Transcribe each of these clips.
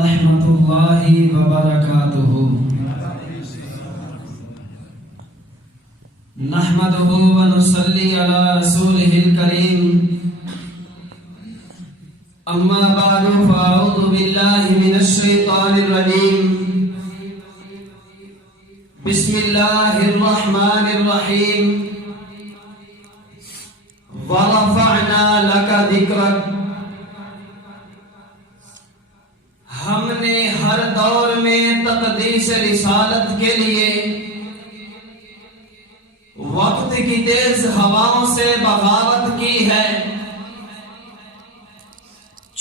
ورحمة الله وبركاته. نحمده ونصلي على رسوله الكريم. أما بعد فأعوذ بالله من الشيطان الرجيم. بسم الله الرحمن الرحيم. ورفعنا لك ذكرك. ہم نے ہر دور میں تقدیس رسالت کے لیے وقت کی تیز ہواؤں سے بغاوت کی ہے،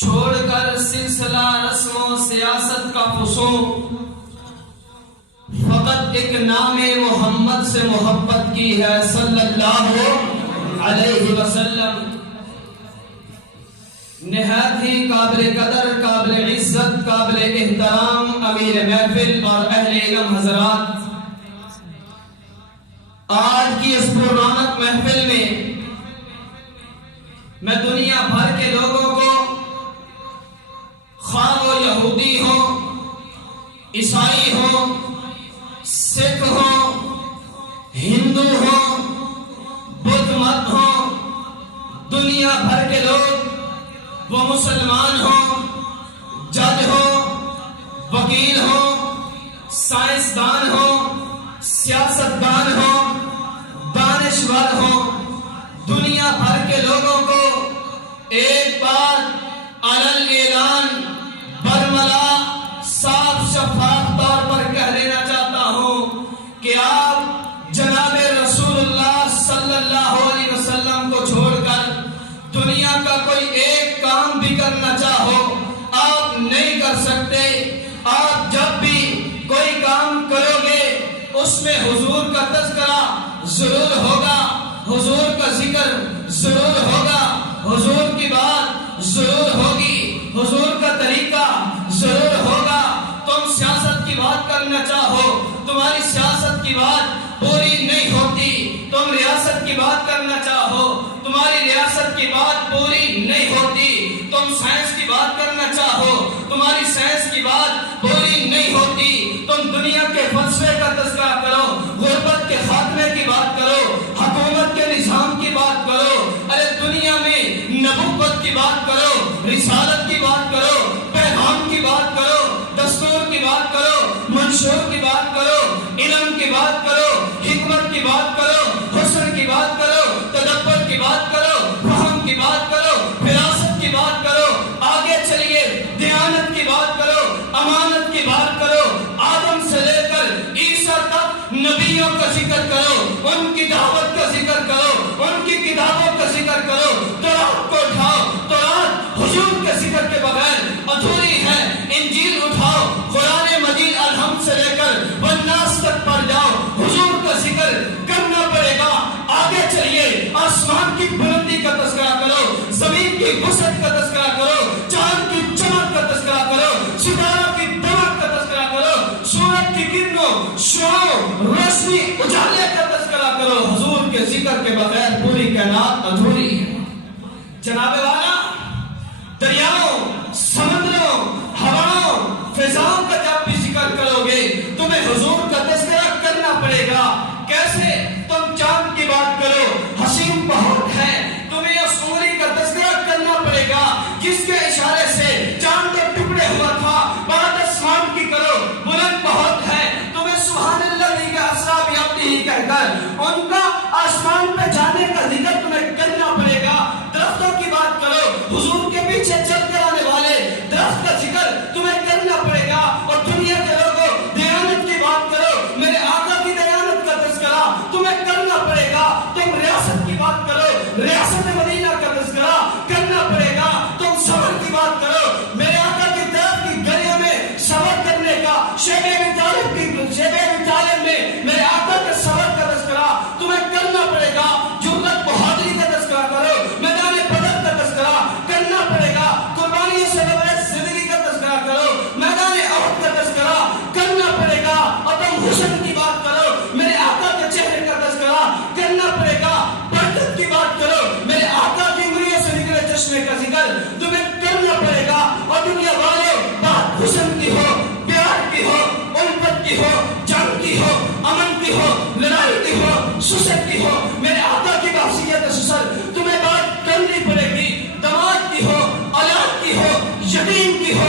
چھوڑ کر سلسلہ رسم و سیاست کا فسوق، فقط ایک نام محمد سے محبت کی ہے صلی اللہ علیہ وسلم. نہایت ہی قابل قدر، قابل عزت، قابل احترام امیر محفل اور اہل علم حضرات، آج کی اس پررونق محفل میں دنیا بھر کے لوگوں کو، خواہ وہ یہودی ہو، عیسائی ہو، سکھ ہو، ہندو ہو، بدھ مت ہو، دنیا بھر کے لوگ، وہ مسلمان ہو، جج ہو، وکیل ہو، سائنسدان ہو، سیاستدان ہو، دانشور ہو، دنیا بھر کے لوگوں کو ایک بات علل اعلان برملا صاف شفاف طور پر کہہ لینا چاہتا ہوں کہ آپ جناب رسول اللہ صلی اللہ علیہ وسلم کو چھوڑ کر دنیا کا کوئی ایک کام بھی کرنا چاہو آپ نہیں کر سکتے. آپ جب بھی کوئی کام کرو گے اس میں حضور کا تذکرہ ضرور ہوگا، حضور کا ذکر ضرور ہوگا، حضور کی بات ضرور ہوگی، حضور کا طریقہ ضرور ہوگا. تم سیاست کی بات کرنا چاہو تمہاری سیاست کی بات پوری نہیں ہوتی، تم ریاست کی بات کرنا چاہو تمہاری ریاست کی بات پوری نہیں ہوتی، تم سائنس کی بات کرنا چاہو تمہاری سائنس کی بات پوری نہیں ہوتی. تم دنیا کے فلسفے کا تذکرہ کرو، غربت کے خاتمے کی بات کرو، حکومت کے نظام کی بات کرو، ارے دنیا میں نبوت کی بات کرو، رسالت کی بات کرو، پیغام کی بات کرو، دستور کی بات کرو، منشور کی بات کرو، علم کی بات کرو، حکمت کی بات کرو، حسن کی بات کرو، تدبر کی بات کرو، فہم کی بات کرو، فراست کی بات کرو، آگے چلیے دیانت کی بات کرو، امانت کی بات کرو، آدم سے لے کر عیسیٰ تک نبیوں کا ذکر کرو، ان کی دعوت کا ذکر کرو، ان کی کتابوں کا ذکر کرو. تورات کو اٹھاؤ، تورات حضور کے ذکر کے بغیر ادھوری ہے. انجیل اٹھاؤ، قرآن مجید الحمد سے لے کر والناس تک پڑھ جاؤ، حضور کا ذکر کرنا پڑے گا. آگے چلیے آسمان کی بلندی کا تذکرہ کرو، زمین کی وسعت کا تذکرہ کرو، چاند کی چمک کا تذکرہ کرو، ستاروں کی دمک کا تذکرہ کرو، سورج کی کرنوں، شعاعوں، روشنی، اجالے کا تذکرہ کرو. حضور کے ذکر کے بغیر پوری کائنات ادھوری ہے. جناب والا، دریاؤں، سمندروں، ہواؤں، فضاؤں کا جب بھی ذکر کرو گے تمہیں حضور کا تذکرہ کرنا پڑے گا. کیسے؟ تم چاند کی بات کرو، حسین بہت ہے، تمہیں اس عمری کا تذکرہ کرنا پڑے گا جس کے اشارے سے چاند کے ٹکڑے ہوا تھا. بات آسمان کی کرو، بلند بہت ہے، تمہیں سبحان اللہ کا اسرا بیابتی ہی کہہ کر ان کا آسمان پہ جانے کا ذکر تمہیں کرنا پڑے گا. درختوں کی بات کرو، حضور کے پیچھے چلتے آنے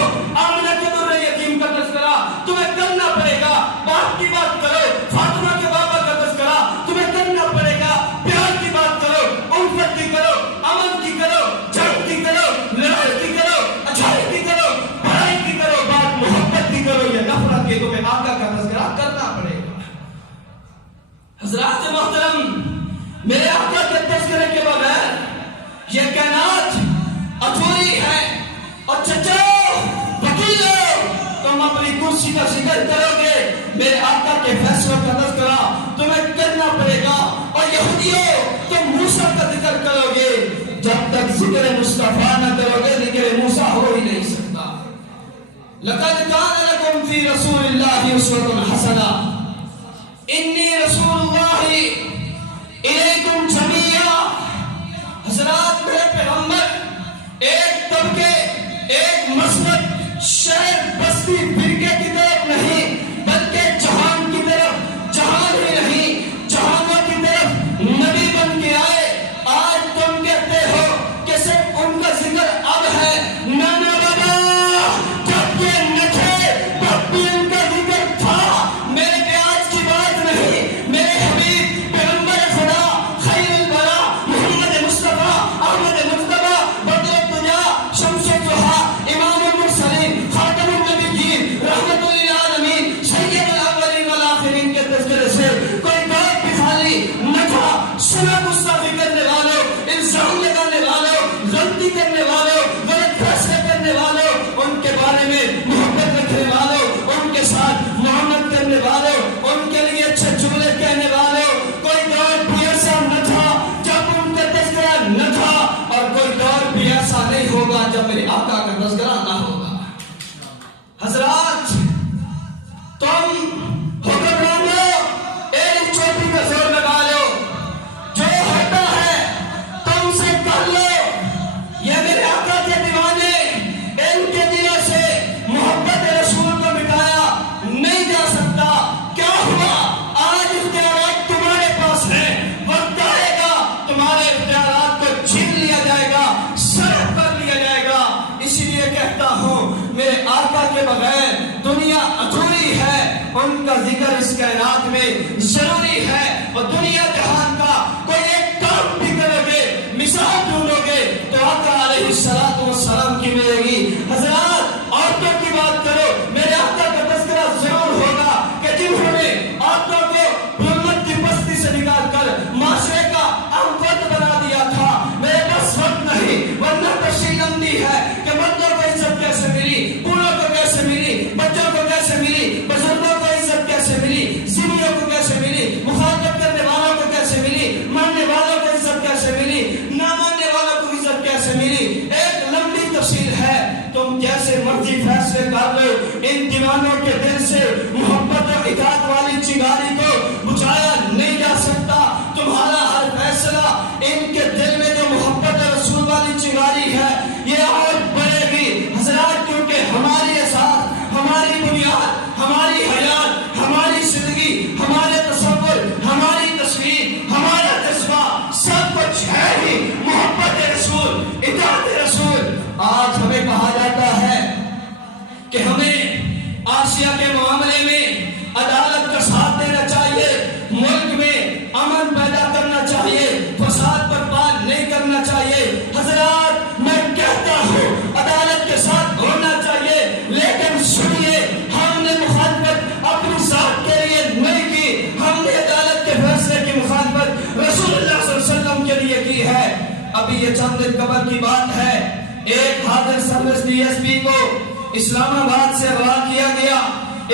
ہو آمنہ کے در یتیم کا تذکرہ تمہیں کرنا پڑے گا، باپ کی بات کرو فاطمہ کے بابا کا تذکرہ تمہیں کرنا پڑے گا، پیار کی بات کرو، الفت کی کرو، امن کی کرو، جنگ کی کرو، لڑائی کی کرو، اچھائی کی کرو، بڑائی کی کرو، بات محبت کی کرو یا نفرت کی، تمہیں آقا کا تذکرہ کرنا پڑے گا۔ حضرات محترم، میرے آقا کے تذکرے کے بغیر یہ کائنات ادھوری ہے، اور چچو وکیلو تم اپنی کرسی کا ذکر کرو گے، میرے آقا کے فیصلوں کا تذکرہ تمہیں کرنا پڑے گا، اور یہودیوں تم موسیٰ کا ذکر کرو گے، جب تک ذکر مصطفیٰ نہ کرو گے ذکر موسیٰ ہو ہی نہیں سکتا۔ لقد كان لكم في رسول الله اسوة حسنة انی رسول اللہ الیکم جمیعا۔ حضرات میرے پیغمبر ایک طبقے، ایک مذہب، شہر، بستی، فرقے کی طرف نہیں بلکہ جہان کی طرف، جہان ہی نہیں جہانوں کی طرف نبی بن کے آئے۔ آج تم کہتے ہو کہ صرف ان کا ذکر اب ہے، نانا بابا جب یہ نہ تھے تب بھی ان کا ذکر تھا۔ میرے پیاز کی بات نہیں، میرے حبیب پیغمبر خدا خیر البرا محمد مصطفیٰ احمد مصطفیٰ بدر الدجا شمس الضحیٰ امام المرسلین خاتم النبیین رحمت للعالمین سید الاولین والآخرین کے تذکرے سے کوئی بات بھی خالی نہ تھا۔ سنا گستاخی کرنے والوں، الزام لگانے والوں، غلطی کرنے والوں، غلط فیصلے کرنے والوں، ان کے بارے میں محبت رکھنے والوں، ان کے ساتھ معاملت کرنے والوں، ان کے لیے اچھے جملے کہنے والوں، کوئی دور بھی ایسا نہ تھا جب ان کا تذکرہ نہ تھا، اور کوئی دور بھی ایسا نہیں ہوگا جب میرے آقا کا تذکرہ نہ ہوگا۔ حضرات تم حکمرانوں ایک چوٹی کا زور لگا لو، جو ہوتا ہے تم سے کر لو، یہ میرے آقا کے دیوانے ان کے دلوں سے محبت رسول کو مٹایا نہیں جا سکتا۔ کیا ہوا؟ آج اختیارات تمہارے پاس ہیں، وقت آئے گا تمہارے اختیارات کو چھین لیا جائے گا، سرپ کر لیا جائے گا۔ اسی لیے کہتا ہوں میرے آقا کے بغیر دنیا ادھوری ہے، ان کا ذکر اس کائنات میں ضروری ہے، اور دنیا جہان کا کوئی ایک کام بھی کرو گے، مثال ڈھونڈو گے تو آقا علیہ السلام کی ملے گی۔ حضرات عورتوں کی بات کرو، میرے آقا کا تذکرہ ضرور ہوگا کہ جنہوں نے عورتوں کو ظلمت کی بستی سے نکال کر معاشرے کا اہم فرد بنا دیا تھا۔ میرے پاس وقت نہیں، ورنہ تفصیل لمبی ہے کہ مردوں کو عزت کیسے ملی، بوڑھوں کو کیسے ملی، بچوں کو کیسے ملی، بزرگوں کو عزت کیسے ملی، ذمیوں کو کیسے ملی، مخالفت کرنے والوں کو کیسے ملی، ماننے والوں کو عزت کیسے ملی، نہ ماننے والوں کو عزت کیسے ملی، ایک لمبی تفصیل ہے۔ تم جیسے مرضی فیصلے کر لو، ان دیوانوں کے دل سے محبت اور اطاعت والی چنگاری کو بجھایا نہیں جا سکتا۔ تمہارا ہر فیصلہ ان کے دل میں جو محبت اور رسول والی چنگاری ہے یہ اور بڑھے گی۔ حضرات کیونکہ ہماری اساس، ہماری بنیاد، ہماری حیات، ہماری زندگی، ہمارے تصور، ہماری تصویر، ہمارا جذبہ سب کچھ ہے ہی محبت رسول، اطاعت رسول۔ آج ہمیں کہا جاتا ہے کہ ہمیں آسیہ کے معاملے میں عدالت کا ساتھ دینا چاہیے، ملک میں امن پیدا کرنا چاہیے، فساد برپا نہیں کرنا چاہیے۔ حضرات میں کہتا ہوں عدالت کے ساتھ ہونا چاہیے، لیکن سنیے ہم نے مخالفت اپنی ذات کے لیے نہیں کی، ہم نے عدالت کے فیصلے کی مخالفت رسول اللہ صلی اللہ علیہ وسلم کے لیے کی ہے۔ ابھی یہ چند دن قبل کی بات ہے، ایک حاضر سروس ڈی ایس پی کو اسلام آباد سے اغوا کیا گیا،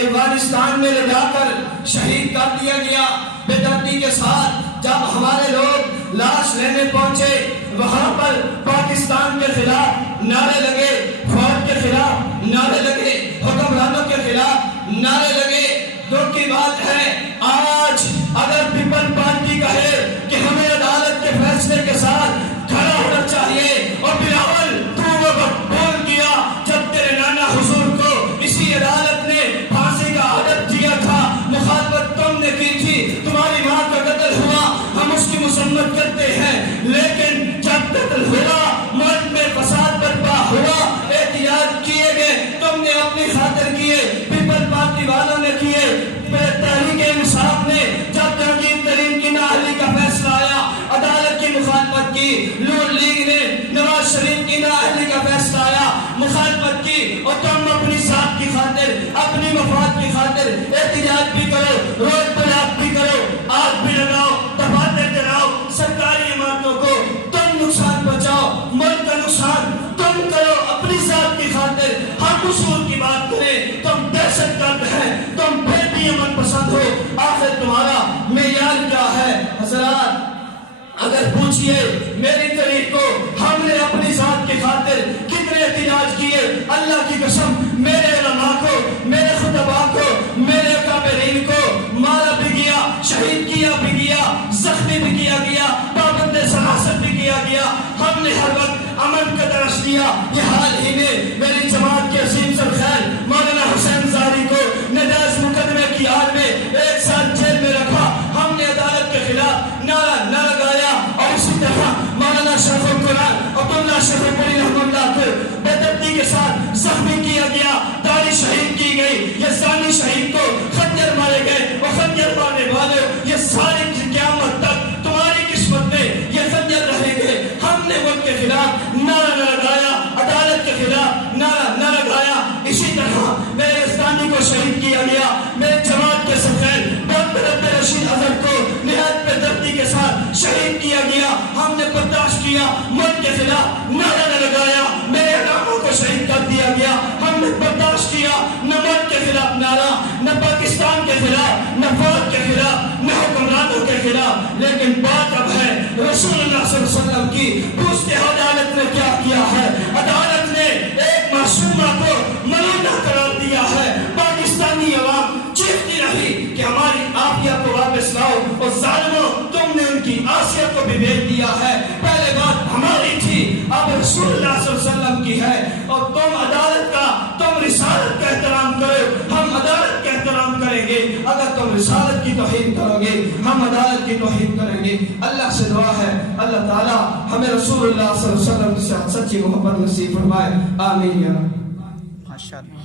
افغانستان میں لے جا کر شہید کر دیا گیا۔ بے دردی کے ساتھ جب ہمارے لوگ لاش لینے پہنچے، وہاں پر پاکستان کے خلاف نعرے لگے، فوج کے خلاف نعرے لگے، حکمرانوں کے خلاف نعرے لگے۔ دکھ کی بات ہے آج اگر پیپل پارٹی کہے کہ ہمیں عدالت کے فیصلے کے ساتھ کھڑا ہونا چاہیے، اور بلاول تو وہ وقت بول دیا جب تیرے نانا حضور کو اسی عدالت نے پھانسی کا عہد دیا تھا، مخالفت تم نے کی تھی، تمہاری ماں کا قتل ہوا، ہم اس کی مذمت کرتے ہیں، لیکن جب قتل ہوا، ملک میں فساد برپا ہوا، احتجاج کیے گئے تو تم نے اپنی خاطر کیے، پیپل پارٹی والوں نے کیے، تحریک انصاف نے جب جہانگیر ترین کی نااہلی کا فیصلہ آیا عدالت کی مخالفت کی، نون لیگ نے نواز شریف کی نااہلی کا فیصلہ آیا مخالفت کی، اور تم اپنی ذات کی خاطر، اپنی مفاد کی خاطر احتجاج بھی کرو، روڈ بلاک بھی کرو، آگ بھی لگاؤ، دفاتر جلاؤ، سرکاری عمارتوں کو تم نقصان پہنچاؤ، ملک کا نقصان تم کرو اپنی ذات کی خاطر۔ ہم اصول کی بات کریں، تم دہشت گرد ہیں، تم بے امن پسند ہو، آخر تمہارا معیار کیا ہے؟ حضرات اگر پوچھئے میری تحریک کو ہم نے اپنی ذات کی خاطر کتنے احتجاج کیے، اللہ کی قسم میرے علماء کو، میرے خطباء کو، میرے اکابرین کو مارا بھی گیا، شہید کیا بھی گیا، زخمی بھی کیا گیا، پابند سراست بھی کیا گیا، ہم نے ہر وقت امن کا درس کیا۔ یہ حال ہی میں میری جماعت کے عظیم الخیر مولانا حسین زاہری کو نجائز مقدمے کی آڑ میں 1 سال جیل میں رکھا، ہم نے عدالت کے خلاف نعرہ نہ لگایا، اور اسی طرح مولانا شیخ القرآن عبداللہ شیخ القرآن رحمہ اللہ کو بے دردی کے ساتھ زخمی کیا گیا، داڑھی شہید کی گئی، یہ زانی شہید کو خنجر مارے گئے، وہ خنجر مارنے والے یہ ساری قیامت تک تمہاری قسمت میں یہ خنجر رہیں گے۔ ہم نے ملک کے خلاف نعرہ نہ لگایا، عدالت کے خلاف نعرہ نہ لگایا، اسی طرح میرے اسلامی کو شہید کیا گیا، میرے جماعت کے سفیر محمد عبد الرشید اظہر کو نہایت بے دردی کے ساتھ شہید کیا گیا، ہم نے برداشت کیا، ملک کے خلاف نعرہ نہ لگایا، میرے علماء کو شہید کر دیا گیا، ہم نے برداشت کیا، نہ ملک کے خلاف نعرہ، نہ پاکستان کے خلاف، نہ فوج کے خلاف، نہ حکمرانوں کے خلاف۔ لیکن بات اب ہے رسول اللہ صلی اللہ علیہ وسلم کی، پوچھتے ہیں عدالت نے کیا کیا ہے؟ عدالت نے ایک معصومہ کو ملونہ قرار دیا ہے، پاکستانی عوام چیختی رہی کہ ہماری عافیہ کو واپس لاؤ، اور ظالموں تم نے ان کی آسیت کو بھی بھیج دیا ہے۔ پہلے بات ہماری تھی، اب رسول اللہ صلی اللہ علیہ وسلم کی ہے، اور تم عدالت کا، تم رسالت کا احترام کرو، ہم عدالت کا احترام کریں گے۔ اگر تم رسالت کی توہین کرو گے ہم عدالت کی توہین کریں گے۔ اللہ سے دعا ہے اللہ تعالی ہمیں رسول اللہ صلی اللہ علیہ وسلم سے سچی محبت نصیب فرمائے، آمین یا رب۔ ماشاءاللہ۔